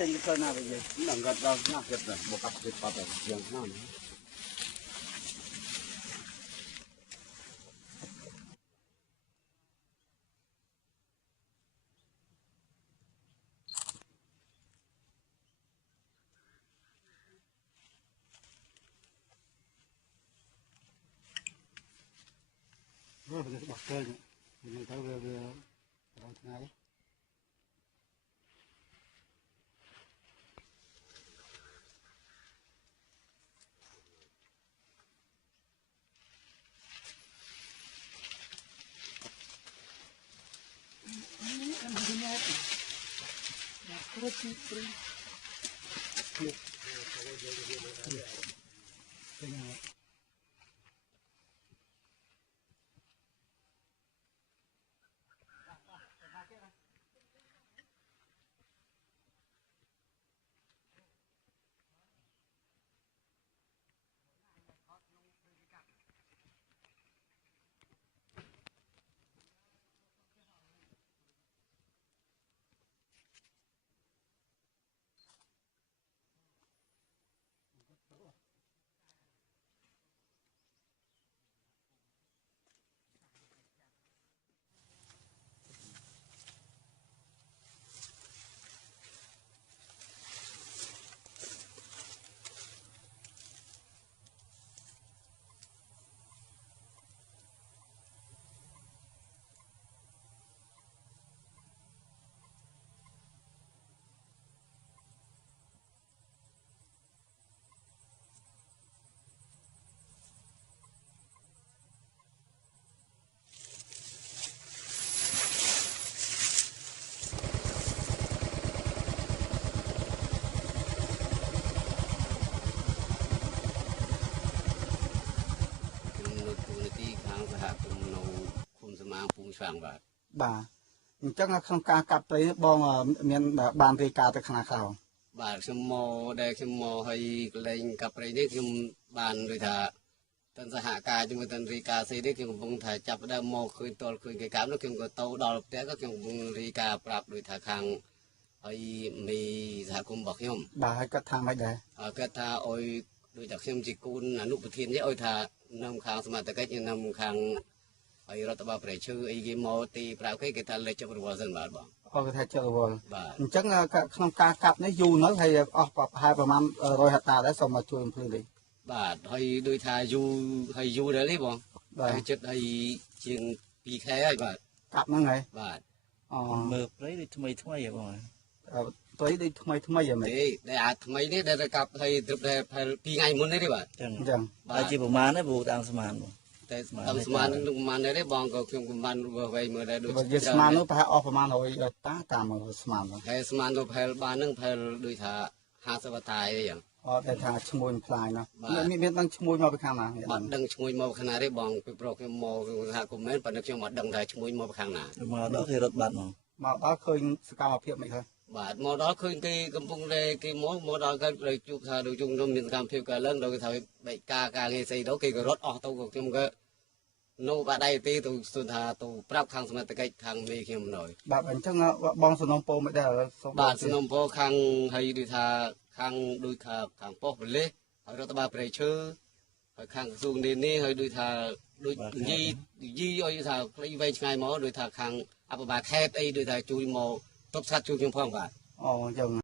ចេញទៅណាវិញហ្នឹងគាត់ដល់ណាស់ទៀតមកកាប់ទៀតបាត់ទៅយ៉ាងណាបាក់ទៅវាទៅវាដល់ថ្ងៃTerus Sangបាទបាទអញ្ចឹងក្នុងការកាប់ព្រៃបងមានបានរាយការណ៍ទៅខាងក្រៅបាទខ្ញុំមកដែលខ្ញុំមកហើយកលែងកាប់ព្រៃនេះខ្ញុំបានដូចថាតន្សហការជាមួយតន្ត្រីការស្អីនេះខ្ញុំកំពុងថាចាប់ដើមមកឃើញតលឃើញគេកាប់នោះខ្ញុំក៏ទៅដល់ផ្ទះក៏ខ្ញុំកំពុងរាយការណ៍ប្រាប់ដូចថាខាងហើយមីសហគមន៍របស់ខ្ញុំបាទហើយគាត់ថាម៉េចដែរគាត់ថាអុយដូចថាខ្ញុំជាគូនអនុប្រធាននេះអុយថានៅខាងសមត្ថកិច្ចនៅខាងហើយរដ្ឋបាលប្រៃឈើអីគេមកទីប្រាប់គេថាលេចចុករវល់សិនបាទបងអូគេថាចុករវល់បាទអញ្ចឹងក្នុងការកាប់នេះយូរនៅហើយអស់ប្រហែលប្រមាណ100ហិកតាដែរសូមមកជួយអំភ្លឺនេះបាទហើយដូចថាយូរហើយយូរដែរនេះបងបាទចិត្តហើយជាង2ខែហើយបាទកាប់ហ្នឹងហើយបាទអូមើលព្រៃដូចថ្មីហ៎បងព្រៃដូចថ្មីហ៎មែនទេដែលអាថ្មីនេះដែលកាប់ហើយត្រឹមតែ2ថ្ងៃមុននេះទេបាទអញ្ចឹងបាទជាប្រមាណទេព្រោះតាមស្មានបងតែតាមស្មាននឹងប្រមាណដែរបងក៏ខ្ញុំក៏បានវែងមើលដែរដូចជាស្មាននោះប្រហែលអស់ប្រមាណ100តាតាមស្មានហើយស្មានទៅប្រហែលបាននឹងប្រហែលដូចថា50តាអីយ៉ាងអត់តែថាឈ្មោះផ្លាយណាមានដឹងឈ្មោះមកពីខាងណាអត់ដឹងឈ្មោះមកខាងណាទេបងពីប្រុសខ្ញុំមកថាគមមែនប៉ុន្តែខ្ញុំអត់ដឹងថាឈ្មោះមកពីខាងណាមកដល់គេរត់បាត់មកដល់ឃើញសកម្មភាពមិនហើយបាទមកដល់ឃើញគេកំពុងតែគេមកដល់គេជួបថាដូចជុំខ្ញុំមានសកម្មភាពកើតឡើងដល់គេថាបែកការងារស្អីទៅគេក៏រត់អស់ទៅខ្ញុំក៏នៅបាត់ដៃទេទៅសុថាទៅប្រាប់ខាងសមត្ថកិច្ចខាងមេខ្ញុំណយបាទអញ្ចឹងបងសំណុំពោមិនដែរបាទសំណុំពោខាងហើយដូចថាខាងដូចថាខាងប៉ុស្តិ៍ប៉ូលីសហើយរដ្ឋបាលប្រៃឈើហើយខាងក្រសួងនេះហើយដូចថាដូចយីឲ្យថាផ្លេចវែងឆ្ងាយមកដូចថាខាងអភិបាលខេត្តអីដូចថាជួយមកទប់ស្កាត់ជួយខ្ញុំផងបាទអូអញ្ចឹង